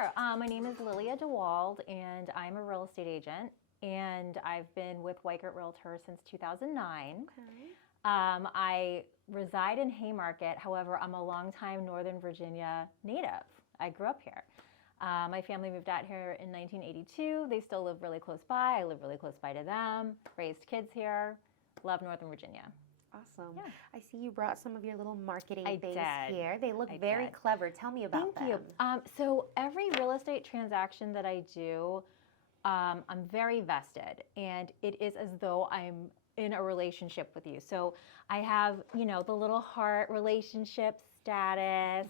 Sure. My name is Lilia Dewald, and I'm a real estate agent. And I've been with Weichert Realtor since 2009. Okay. I reside in Haymarket. However, I'm a longtime Northern Virginia native. I grew up here. My family moved out here in 1982. They still live really close by. I live really close by to them. Raised kids here. Love Northern Virginia. Awesome. Yeah. I see you brought some of your little marketing I things did. here. They look I very did. clever. Tell me about Thank you. So every real estate transaction that I do, I'm very vested, and it is as though I'm in a relationship with you. So I have, the little heart relationship status.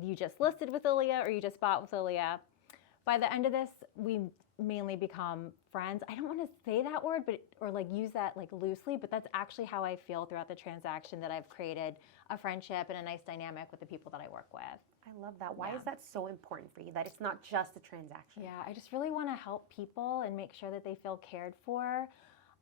You just listed with Lilia or you just bought with Lilia. By the end of this, we mainly become friends. I don't want to say that word, or use that loosely, but that's actually how I feel throughout the transaction, that I've created a friendship and a nice dynamic with the people that I work with. I love that. Why is that so important for you, that it's not just a transaction? Yeah, I just really want to help people and make sure that they feel cared for.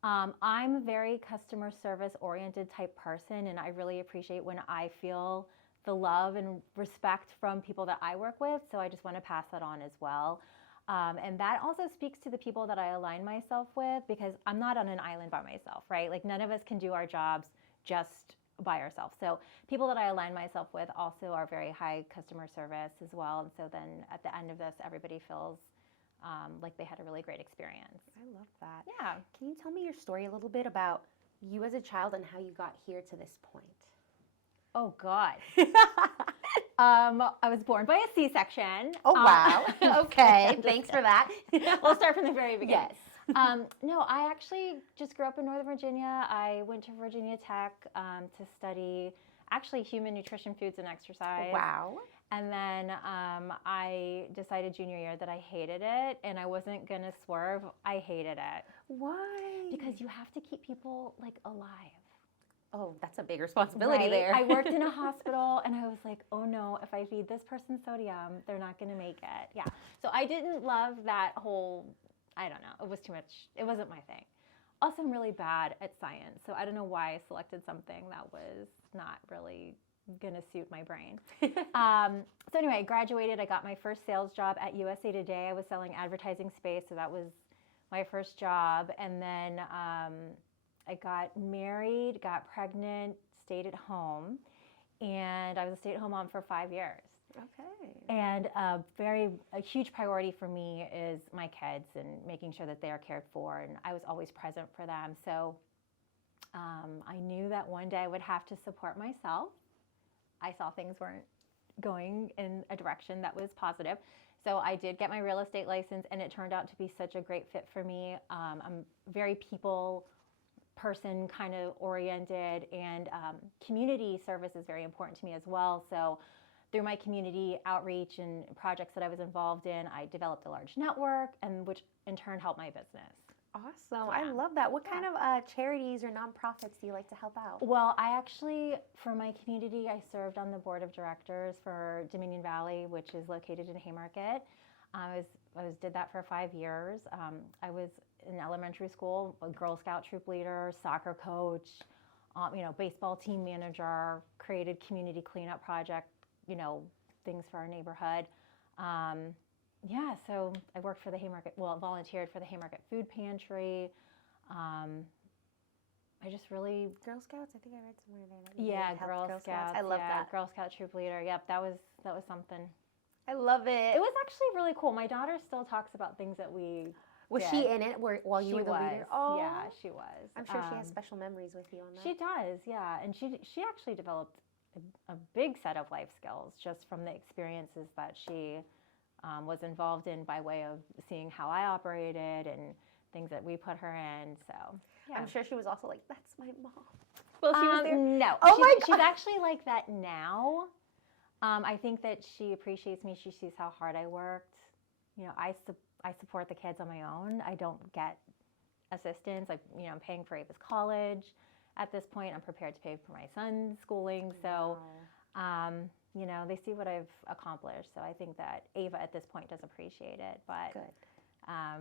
I'm a very customer service oriented type person, and I really appreciate when I feel the love and respect from people that I work with. So I just want to pass that on as well. And that also speaks to the people that I align myself with, because I'm not on an island by myself, right? Like, none of us can do our jobs just by ourselves. So people that I align myself with also are very high customer service as well. And so then at the end of this, everybody feels like they had a really great experience. I love that. Yeah. Can you tell me your story a little bit about you as a child and how you got here to this point? Oh, God. I was born by a C-section. Oh, wow. Okay. Thanks for that. We'll start from the very beginning. Yes. No, I actually just grew up in Northern Virginia. I went to Virginia Tech to study actually human nutrition, foods, and exercise. Wow. And then I decided junior year that I hated it, and I wasn't going to swerve. I hated it. Why? Because you have to keep people alive. Oh, that's a big responsibility there. I worked in a hospital, and I was like, oh no, if I feed this person sodium, they're not going to make it. Yeah. So I didn't love that whole, I don't know, it was too much. It wasn't my thing. Also, I'm really bad at science, so I don't know why I selected something that was not really going to suit my brain. So anyway, I graduated. I got my first sales job at USA Today. I was selling advertising space, so that was my first job. And then I got married, got pregnant, stayed at home, and I was a stay-at-home mom for 5 years. Okay. And a huge priority for me is my kids and making sure that they are cared for, and I was always present for them. So I knew that one day I would have to support myself. I saw things weren't going in a direction that was positive. So I did get my real estate license, and it turned out to be such a great fit for me. I'm very people person kind of oriented, and community service is very important to me as well. So through my community outreach and projects that I was involved in, I developed a large network, and which in turn helped my business. Awesome. Yeah. I love that. What kind of charities or nonprofits do you like to help out? Well, I actually, for my community, I served on the board of directors for Dominion Valley, which is located in Haymarket. I did that for 5 years. I was in elementary school, a Girl Scout troop leader, soccer coach, baseball team manager, created community cleanup project, things for our neighborhood. So I worked for the volunteered for the Haymarket Food Pantry. I just really... Girl Scouts? I think I read somewhere there. Yeah, Girl Scouts. I love that. Girl Scout troop leader. Yep, that was something. I love it. It was actually really cool. My daughter still talks about things that we Was did. she in it while you were the leader? Oh, yeah, she was. I'm sure she has special memories with you on that. She does, yeah. And she actually developed a big set of life skills just from the experiences that she was involved in by way of seeing how I operated and things that we put her in. So yeah. I'm sure she was also like, that's my mom. Well, she was there. No. Oh my God. She's actually like that now. I think that she appreciates me. She sees how hard I worked. I support the kids on my own. I don't get assistance. I'm paying for Ava's college. At this point, I'm prepared to pay for my son's schooling. So, they see what I've accomplished. So I think that Ava at this point does appreciate it. But good. That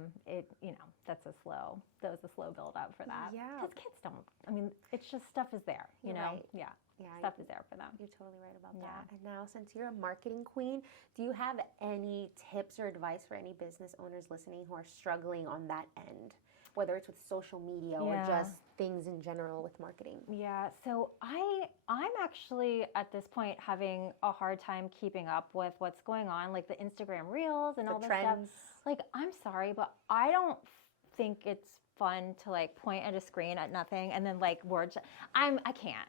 was a slow build up for that. Yeah. Because kids don't, I mean, it's just stuff is there, you know? Right. Yeah. Yeah, Stuff is there for them. you're totally right about Yeah. that. And now, since you're a marketing queen, do you have any tips or advice for any business owners listening who are struggling on that end, whether it's with social media or Yeah. just things in general with marketing? Yeah, so I'm actually at this point having a hard time keeping up with what's going on, like the Instagram Reels and all The this stuff. trends. Like, I'm sorry, but I don't think it's fun to like point at a screen at nothing and then like words. I can't.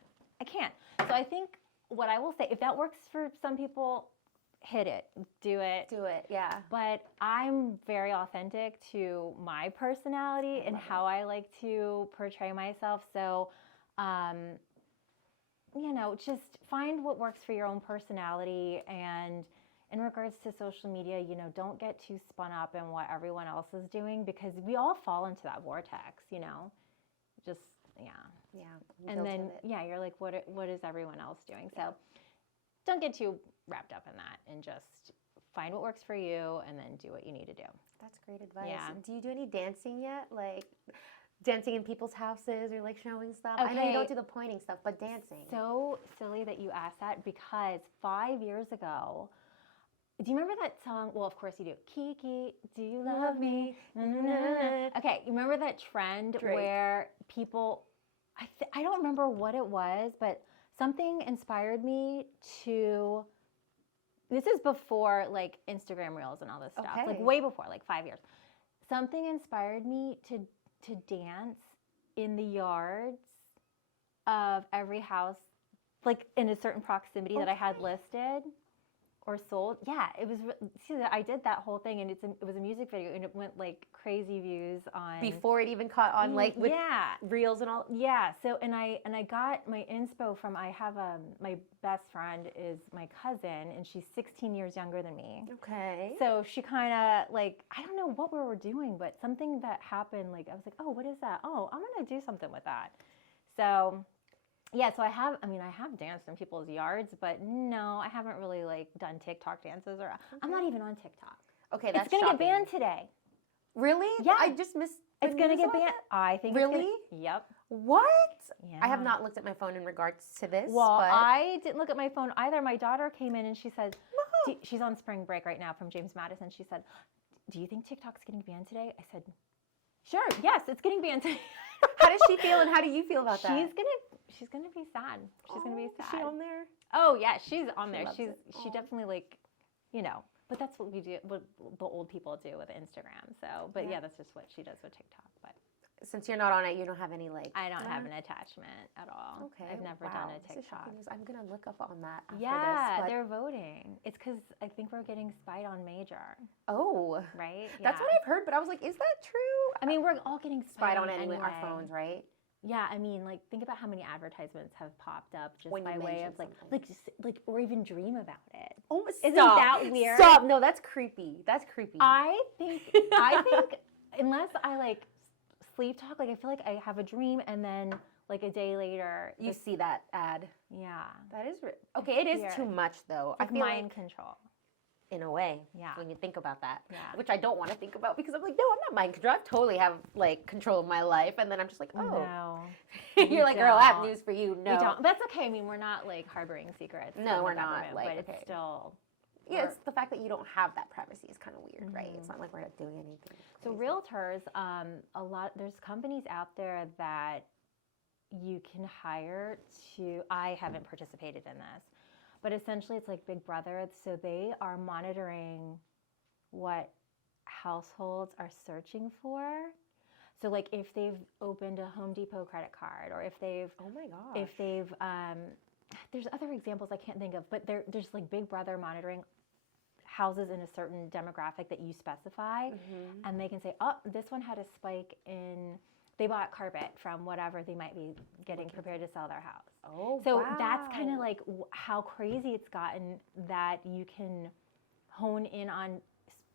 So I think what I will say, if that works for some people, hit it, do it. Do it, yeah. But I'm very authentic to my personality and how I like to portray myself. So, just find what works for your own personality. And in regards to social media, don't get too spun up in what everyone else is doing, because we all fall into that vortex, just, yeah. Yeah. And then, you're like, what is everyone else doing? So don't get too wrapped up in that, and just find what works for you and then do what you need to do. That's great advice. Yeah. Do you do any dancing yet? Like dancing in people's houses or like showing stuff? I know you Okay. don't do the pointing stuff, but dancing. So silly that you asked that, because 5 years ago, do you remember that song? Well, of course you do. Kiki, do you love me? Na-na-na. Okay, you remember that trend Drake. where people, I don't remember what it was, but something inspired me to, this is before like Instagram Reels and all this stuff, like Okay. way before, like 5 years. Something inspired me to dance in the yards of every house, like in a certain proximity that I had listed or sold. Yeah, it was, I did that whole thing, and it was a music video, and it went like crazy views on. Before it even caught on, like with Yeah. reels and all. Yeah, so and I got my inspo from, I have my best friend is my cousin, and she's 16 years younger than me. Okay. So she kind of like, I don't know what we were doing, but something that happened, like I was like, oh, what is that? Oh, I'm gonna do something with that. So yeah, so I have danced in people's yards, but no, I haven't really like done TikTok dances, or I'm not even on TikTok. Okay, that's It's gonna shocking. get banned today. Really? Yeah. I just missed. the It's gonna news get about banned. that? I think. Really? Yep. What? Yeah. I have not looked at my phone in regards to this. Well, but I didn't look at my phone either. My daughter came in and she said, she's on spring break right now from James Madison. She said, do you think TikTok's getting banned today? I said, sure, yes, it's getting banned today. how does she feel, and how do you feel about that? She's gonna be sad. She's gonna be sad. Is she on there? Oh yeah, she's on there. loves it. She definitely like, but that's what we do, what the old people do with Instagram. So, but yeah, that's just what she does with TikTok. But Since you're not on it, you don't have any like. I don't have an attachment at all. Okay. I've never wow. done a This is TikTok. shocking news. I'm gonna look up on that after Yeah, this. But... they're voting. It's because I think we're getting spied on major, Oh. right? That's what I've heard, but I was like, is that true? I mean, we're all getting Spied spied on anyway. our phones, right? Yeah, I mean, like, think about how many advertisements have popped up just When you by way mention of something. like, or even dream about it. Oh, Isn't stop. that weird? Stop. No, that's creepy. That's creepy. I think unless I like sleep talk, like I feel like I have a dream and then like a day later you see that ad. Yeah, That is okay. It is weird. too much, though. it's I feel mind like, control. in a way, Yeah. when you think about that, Yeah. which I don't want to think about, because I'm like, no, I'm not mind control. I totally have like control of my life, and then I'm just like, oh, No, you're like, girl, I have don't. news for you. No, we don't. That's okay. I mean, we're not like harboring secrets. No, from we're the not, government, like, but okay. it's still. Yeah, it's the fact that you don't have that privacy is kind of weird, right? It's not like we're not doing anything. So crazy. realtors, there's companies out there that you can hire to, I haven't participated in this, but essentially it's like Big Brother. So they are monitoring what households are searching for. So like if they've opened a Home Depot credit card, or if they've, Oh my gosh. if they've, there's other examples I can't think of, but there's like Big Brother monitoring houses in a certain demographic that you specify, and they can say, oh, this one had a spike in, they bought carpet from whatever they might be getting prepared to sell their house. Oh, So wow. that's kind of like how crazy it's gotten, that you can hone in on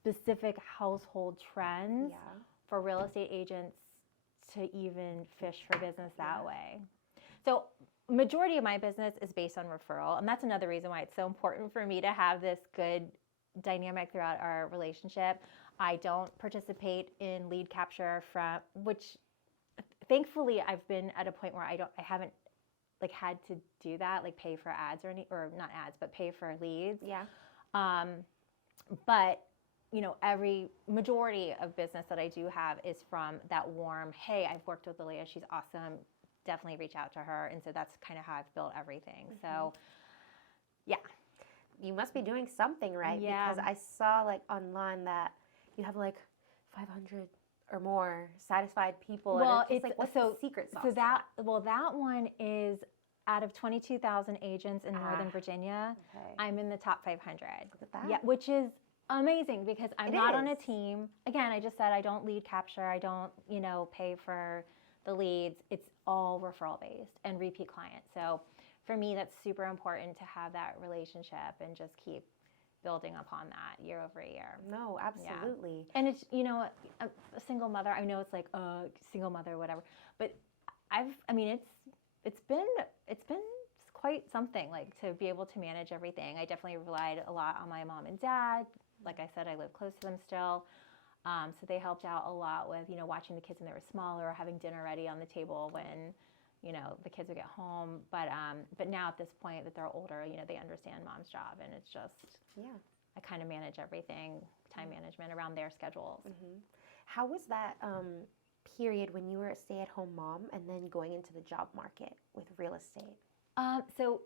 specific household trends Yeah. for real estate agents to even fish for business that way. So majority of my business is based on referral, and that's another reason why it's so important for me to have this good dynamic throughout our relationship. I don't participate in lead capture from, which thankfully I've been at a point where I haven't like had to do that, like pay for ads or not ads, but pay for leads. Yeah. But you know, every majority of business that I do have is from that warm, hey, I've worked with Lilia, she's awesome, definitely reach out to her. And so that's kind of how I've built everything. So yeah. You must be doing something right, Yeah. because I saw like online that you have like 500 or more satisfied people. Well, and it's like, what's the secret sauce? So that one is out of 22,000 agents in Northern Virginia, Okay. I'm in the top 500. Look at that. Yeah, which is amazing because I'm It not on a is. team. Again, I just said I don't lead capture. I don't, you know, pay for the leads. It's all referral based and repeat clients. So for me, that's super important to have that relationship and just keep building upon that year over year. No, absolutely. And it's, you know, a single mother, I know it's like, single mother, whatever, but it's been quite something, like, to be able to manage everything. I definitely relied a lot on my mom and dad. Like I said, I live close to them still. So they helped out a lot with, you know, watching the kids when they were smaller, or having dinner ready on the table when, you know, the kids would get home. But now at this point that they're older, you know, they understand mom's job, and it's just, I kind of manage everything, time management around their schedules. How was that period when you were a stay-at-home mom and then going into the job market with real estate? So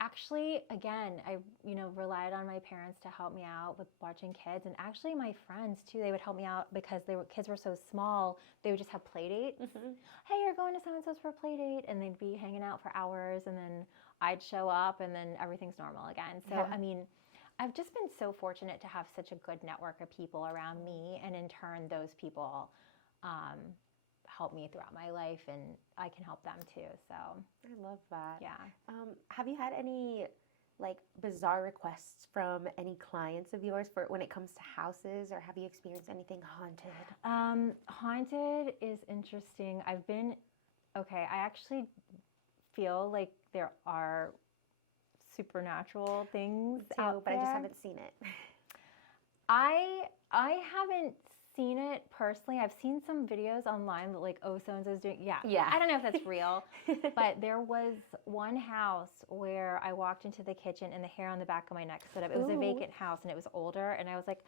actually, again, I, you know, relied on my parents to help me out with watching kids, and actually my friends too, they would help me out because kids were so small. They would just have play dates. Hey, you're going to so-and-so's for a play date, and they'd be hanging out for hours, and then I'd show up, and then everything's normal again. So, I mean, I've just been so fortunate to have such a good network of people around me, and in turn, those people help me throughout my life, and I can help them too. So I love that. yeah. Have you had any like bizarre requests from any clients of yours for when it comes to houses, or have you experienced anything haunted? Haunted is interesting. I actually feel like there are supernatural things out there. I just haven't seen it. I haven't seen it personally. I've seen some videos online that, like, oh, so-and-so's doing, yeah. I don't know if that's real, but there was one house where I walked into the kitchen and the hair on the back of my neck stood up. It was a vacant house, and it was older, and I was like,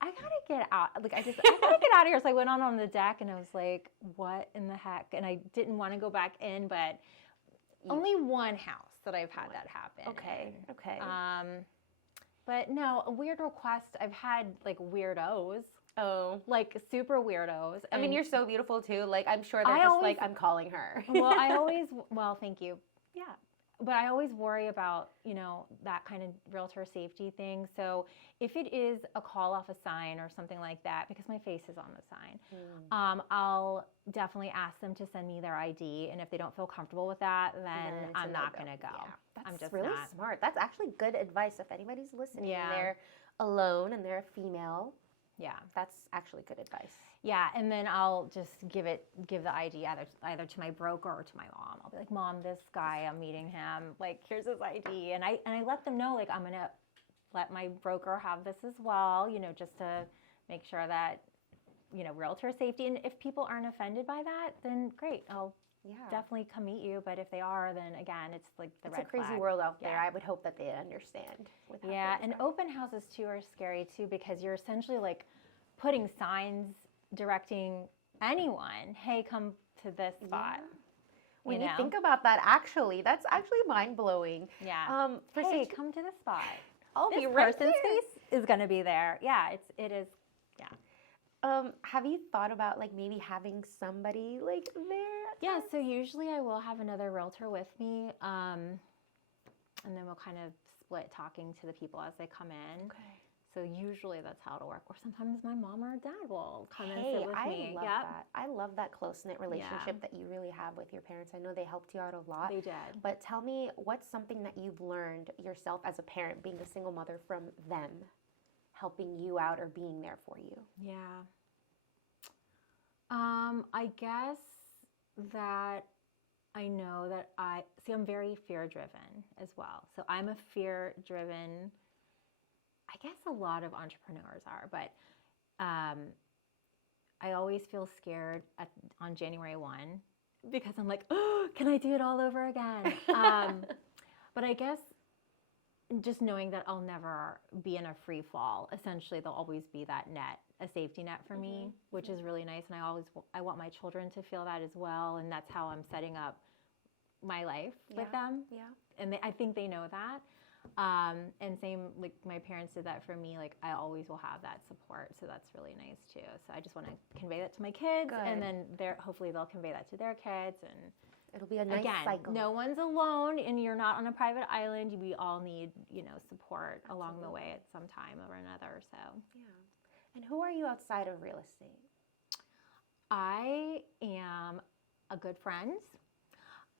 I gotta get out. Like, I gotta get out of here. So I went on the deck, and I was like, what in the heck? And I didn't want to go back in, but only one house that I've had that happen. Okay. But no, a weird request. I've had like weirdos. Oh, Like super weirdos. I mean, you're so beautiful too. Like, I'm sure they're just like, I'm calling her. Well, thank you. Yeah. But I always worry about, you know, that kind of realtor safety thing. So if it is a call off a sign or something like that, because my face is on the sign, I'll definitely ask them to send me their ID. And if they don't feel comfortable with that, then I'm not going to go. Yeah. I'm just really not. smart. That's actually good advice. If anybody's listening and they're alone and they're a female, that's actually good advice. Yeah, and then I'll just give the ID either to my broker or to my mom. I'll be like, Mom, this guy, I'm meeting him. Like, here's his ID, and I let them know, like, I'm gonna let my broker have this as well. You know, just to make sure that, you know, realtor safety. And if people aren't offended by that, then great. I'll definitely come meet you. But if they are, then again, it's like the red flag. It's a crazy world out there. I would hope that they understand. And open houses too are scary too, because you're essentially like putting signs directing anyone, hey, come to this spot. When you think about that, actually, that's actually mind-blowing. Yeah. Hey, come to this spot. I'll this be right person's here. face is going to be there. Yeah, it is. Yeah. Have you thought about like maybe having somebody like there? Yeah, so usually I will have another realtor with me, and then we'll kind of split talking to the people as they come in. Okay. So usually that's how it'll work. Or sometimes my mom or dad will come and sit with me. I love that. I love that close-knit relationship that you really have with your parents. I know they helped you out a lot. They did. But tell me, what's something that you've learned yourself as a parent, being a single mother, from them helping you out or being there for you? Yeah. I guess that I know that I'm very fear-driven as well. So I'm a fear-driven, I guess a lot of entrepreneurs are, but I always feel scared on January 1 because I'm like, oh, can I do it all over again? But I guess just knowing that I'll never be in a free fall, essentially there'll always be that net, a safety net for me, which is really nice. And I want my children to feel that as well. And that's how I'm setting up my life with them. Yeah. And I think they know that. And same, like my parents did that for me. Like I always will have that support. So that's really nice too. So I just want to convey that to my kids. Good. And then hopefully they'll convey that to their kids. And it'll be a nice cycle. No one's alone and you're not on a private island. We all need, support along the way at some time or another. So yeah. And who are you outside of real estate? I am a good friend.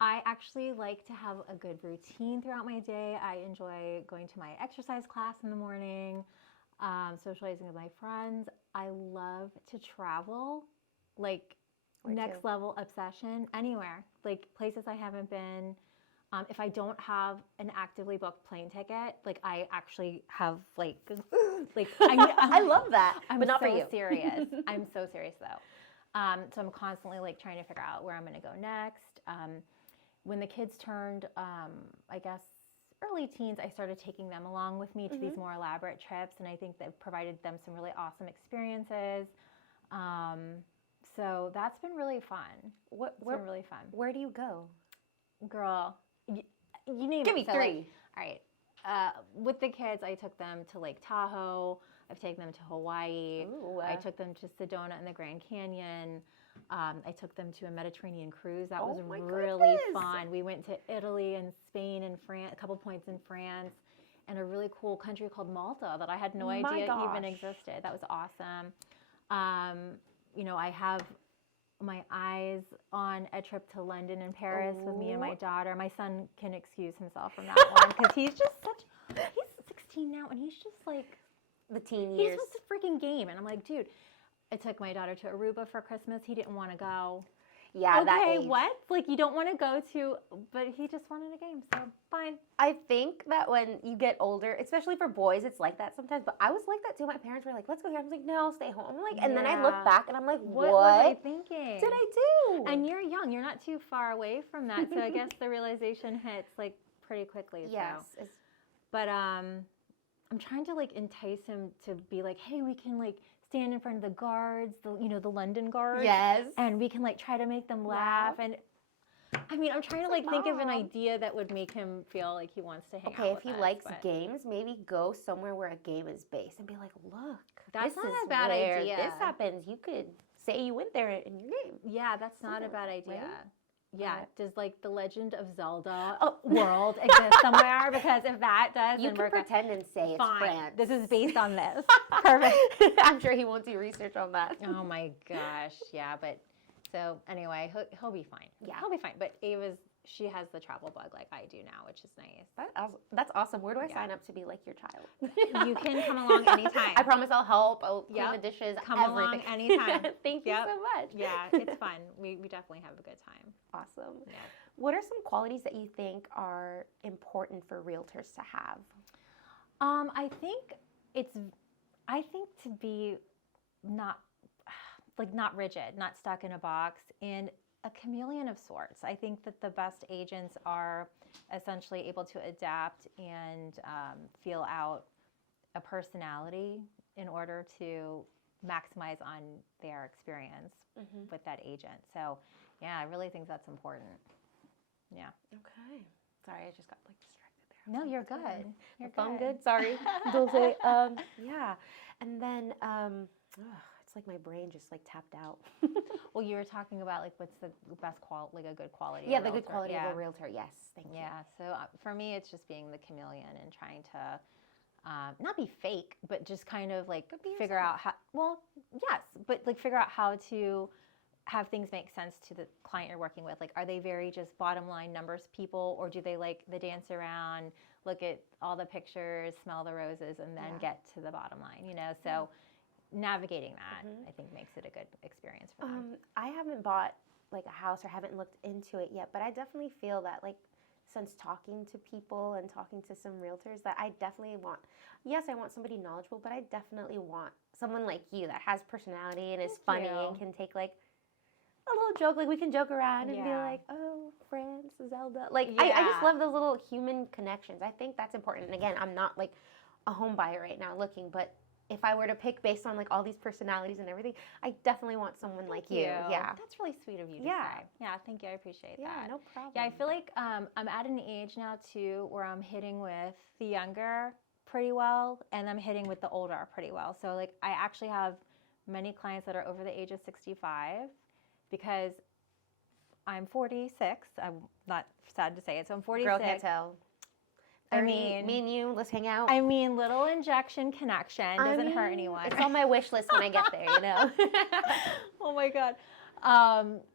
I actually like to have a good routine throughout my day. I enjoy going to my exercise class in the morning, socializing with my friends. I love to travel, like next level obsession, anywhere, like places I haven't been. If I don't have an actively booked plane ticket, like I actually have like I love that, but not for you. Serious. I'm so serious though. So I'm constantly like trying to figure out where I'm going to go next. When the kids turned, I guess, early teens, I started taking them along with me to these more elaborate trips, and I think that provided them some really awesome experiences. So that's been really fun. It's been really fun. Where do you go? Girl, you name it. Give me three. All right. With the kids, I took them to Lake Tahoe. I've taken them to Hawaii. Ooh, I took them to Sedona and the Grand Canyon. I took them to a Mediterranean cruise. That was really fun. We went to Italy and Spain and France, a couple points in France, and a really cool country called Malta that I had no idea even existed. That was awesome. I have my eyes on a trip to London and Paris with me and my daughter. My son can excuse himself from that one because he's 16 now and he's just like the teen years. He's just a freaking game. And I'm like, dude, I took my daughter to Aruba for Christmas. He didn't want to go. Yeah, that age. Okay, what? Like you don't want to go to, but he just wanted a game, so fine. I think that when you get older, especially for boys, it's like that sometimes. But I was like that too. My parents were like, "Let's go here." I was like, "No, stay home." I'm like, and then I look back and I'm like, "What was I thinking? Did I do?" And you're young. You're not too far away from that, so I guess the realization hits like pretty quickly. Yes. So. But I'm trying to like entice him to be like, "Hey, we can like." Stand in front of the guards, the London guards. Yes. And we can like try to make them laugh. And I mean, I'm trying to like think of an idea that would make him feel like he wants to hang out with us. Okay, if he likes games, maybe go somewhere where a game is based and be like, look, that's this not is a bad where idea. This happens. You could say you went there in your game. Yeah, that's not a bad idea. Right? Yeah, does like the Legend of Zelda world exist somewhere? Because if that does, you then can pretend and say it's fine. France. This is based on this. Perfect. I'm sure he won't do research on that. Oh my gosh, yeah. But so anyway, he'll be fine. Yeah, he'll be fine. But she has the travel bug like I do now, which is nice. That's awesome. Where do I sign up to be like your child? You can come along anytime. I promise I'll help. I'll clean the dishes. Come along anytime. Thank you so much. Yeah, it's fun. We definitely have a good time. Awesome. Yeah. What are some qualities that you think are important for realtors to have? I think to be not rigid, not stuck in a box, and a chameleon of sorts. I think that the best agents are essentially able to adapt and feel out a personality in order to maximize on their experience with that agent. So, yeah, I really think that's important. Yeah. Okay. Sorry, I just got like distracted there. No, you're good. You're good. I'm good. Sorry. Dulce. Yeah. And then it's like my brain just like tapped out. Well, you were talking about like what's the best quality, like a good quality. Yeah, the good quality of a realtor. Yes. Thank you. Yeah. So for me, it's just being the chameleon and trying to not be fake, but just kind of like figure out how. Well, yes, but like figure out how to have things make sense to the client you're working with. Like, are they very just bottom line numbers people, or do they like the dance around, look at all the pictures, smell the roses, and then get to the bottom line, So navigating that, I think, makes it a good experience for them. I haven't bought like a house or haven't looked into it yet, but I definitely feel that like since talking to people and talking to some realtors that I definitely want, yes, I want somebody knowledgeable, but I definitely want someone like you that has personality and is Thank funny you. and can take like a little joke, like we can joke around and be Yeah. like, oh, France, Zelda. Like, I just Yeah. love those little human connections. I think that's important. And again, I'm not like a home buyer right now looking, but if I were to pick based on like all these personalities and everything, I definitely want someone like you. Yeah. That's really sweet of you to Yeah. say. Yeah, thank you. I appreciate Yeah, that. no problem. Yeah, I feel like I'm at an age now too where I'm hitting with the younger pretty well, and I'm hitting with the older pretty well. So like I actually have many clients that are over the age of 65 because I'm 46. I'm not sad to say it. So I'm 46. Girl can't tell. 30, I mean, me and you, let's hang out. I mean, little injection connection doesn't hurt anyone. It's on my wish list when I get there, you know? Oh my God.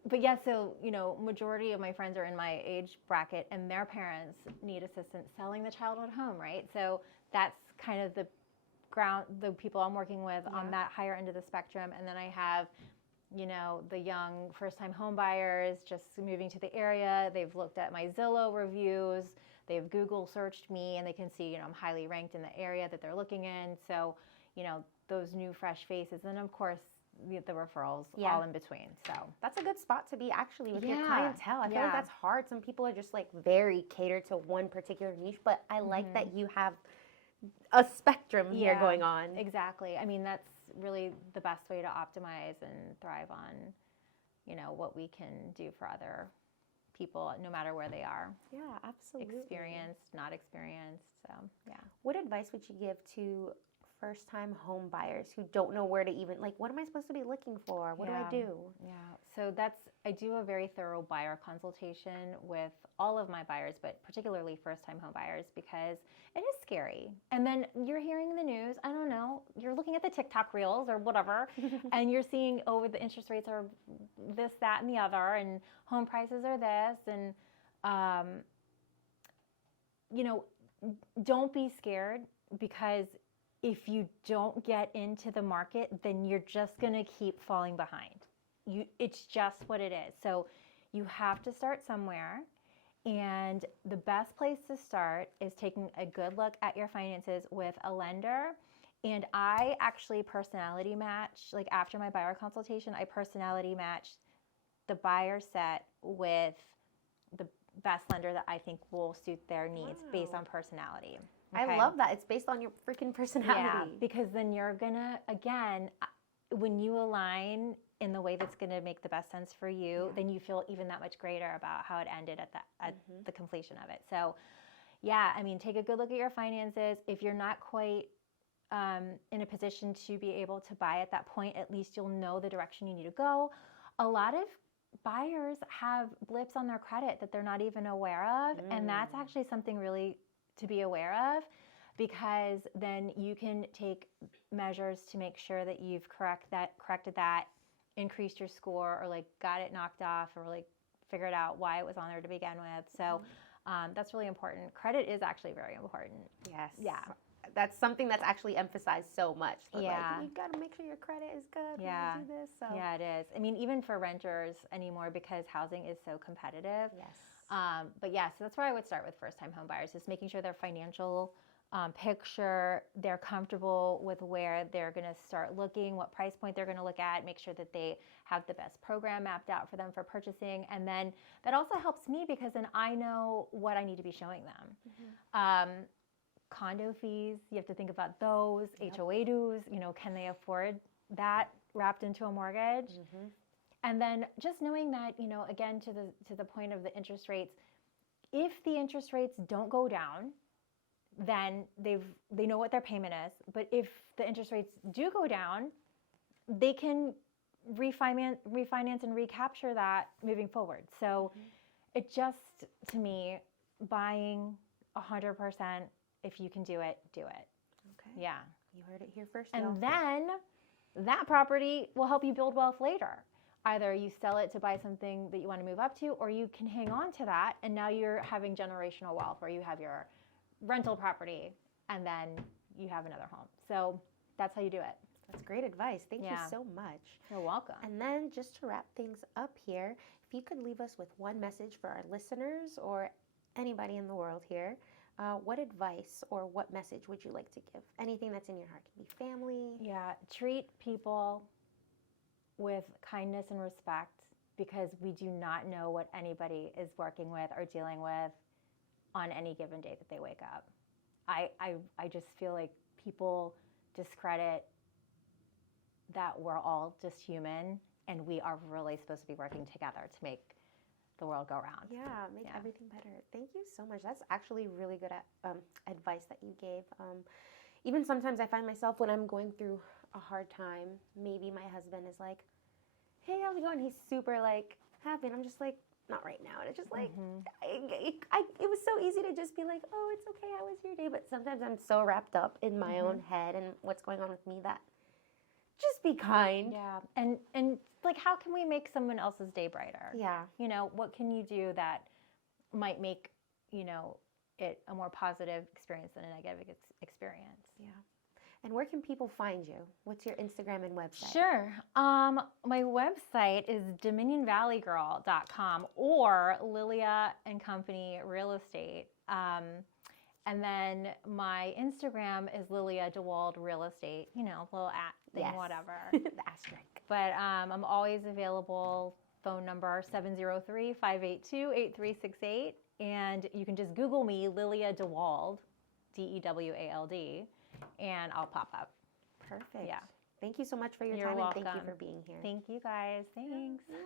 But yeah, so, you know, majority of my friends are in my age bracket and their parents need assistance selling the childhood home, right? So that's kind of the people I'm working with on that higher end of the spectrum. And then I have, you know, the young first-time home buyers just moving to the area. They've looked at my Zillow reviews. They've Google searched me and they can see, you know, I'm highly ranked in the area that they're looking in. So, you know, those new fresh faces. And of course, the referrals all in between. So that's a good spot to be actually with your Yeah. clientele. I feel like that's hard. Some people are just like very catered to one particular niche, but I like that you have a spectrum here going on. Exactly. I mean, that's really the best way to optimize and thrive on, you know, what we can do for other people, no matter where they are. Yeah, absolutely. Experienced, not experienced. So, yeah. What advice would you give to first-time home buyers who don't know where to even, like, what am I supposed to be looking for? What do I do? Yeah. So I do a very thorough buyer consultation with all of my buyers, but particularly first-time home buyers, because it is scary. And then you're hearing the news, I don't know, you're looking at the TikTok reels or whatever, and you're seeing, oh, the interest rates are this, that, and the other, and home prices are this, and, you know, don't be scared, because if you don't get into the market, then you're just going to keep falling behind. It's just what it is. So you have to start somewhere. And the best place to start is taking a good look at your finances with a lender. And I actually personality match, like after my buyer consultation, I personality match the buyer set with the best lender that I think will suit their needs based on personality. Okay? I love that. It's based on your freaking personality. Yeah, because then you're gonna, again, when you align in the way that's gonna make the best sense for you, then you feel even that much greater about how it ended at the completion of it. So, yeah, I mean, take a good look at your finances. If you're not quite in a position to be able to buy at that point, at least you'll know the direction you need to go. A lot of buyers have blips on their credit that they're not even aware of, and that's actually something really to be aware of, because then you can take measures to make sure that you've corrected that, increased your score, or like got it knocked off, or like figured out why it was on there to begin with. So that's really important. Credit is actually very important. Yes. Yeah. That's something that's actually emphasized so much. But Yeah. Like, you got to make sure your credit is good Yeah. when you do this. So. Yeah, it is. I mean, even for renters anymore, because housing is so competitive. Yes. But yeah, so that's where I would start with first-time home buyers, is making sure their financial picture, they're comfortable with where they're going to start looking, what price point they're going to look at, make sure that they have the best program mapped out for them for purchasing. And then that also helps me, because then I know what I need to be showing them. Condo fees, you have to think about those, HOA dues, you know, can they afford that wrapped into a mortgage? And then just knowing that, you know, again, to the point of the interest rates, if the interest rates don't go down, then they know what their payment is. But if the interest rates do go down, they can refinance and recapture that moving forward. So it just, to me, buying 100%, if you can do it, do it. Okay. Yeah. You heard it here first. And y'all. then that property will help you build wealth later. Either you sell it to buy something that you want to move up to, or you can hang on to that, and now you're having generational wealth, where you have your rental property and then you have another home. So that's how you do it. That's great advice. Thank you so much. You're welcome. And then just to wrap things up here, if you could leave us with one message for our listeners or anybody in the world here, what advice or what message would you like to give? Anything that's in your heart. It can be family. Yeah, treat people with kindness and respect, because we do not know what anybody is working with or dealing with on any given day that they wake up. I just feel like people discredit that we're all just human, and we are really supposed to be working together to make the world go round. Yeah, make everything better. Thank you so much. That's actually really good advice that you gave. Even sometimes I find myself when I'm going through a hard time, maybe my husband is like, hey, how's it going? He's super like happy, and I'm just like, not right now. And it's just like, it was so easy to just be like, oh, it's okay. How was your day? But sometimes I'm so wrapped up in my own head and what's going on with me that just be kind. Yeah, and like, how can we make someone else's day brighter? Yeah. You know, what can you do that might make, you know, it a more positive experience than a negative experience? Yeah. And where can people find you? What's your Instagram and website? Sure. My website is dominionvalleygirl.com or Lilia and Company Real Estate. And then my Instagram is Lilia Dewald Real Estate, you know, little at thing, whatever. The asterisk. But I'm always available. Phone number 703-582-8368. And you can just Google me, Lilia Dewald, Dewald, and I'll pop up. Perfect. Yeah. Thank you so much for your You're time welcome. and thank you for being here. Thank you guys. Thanks.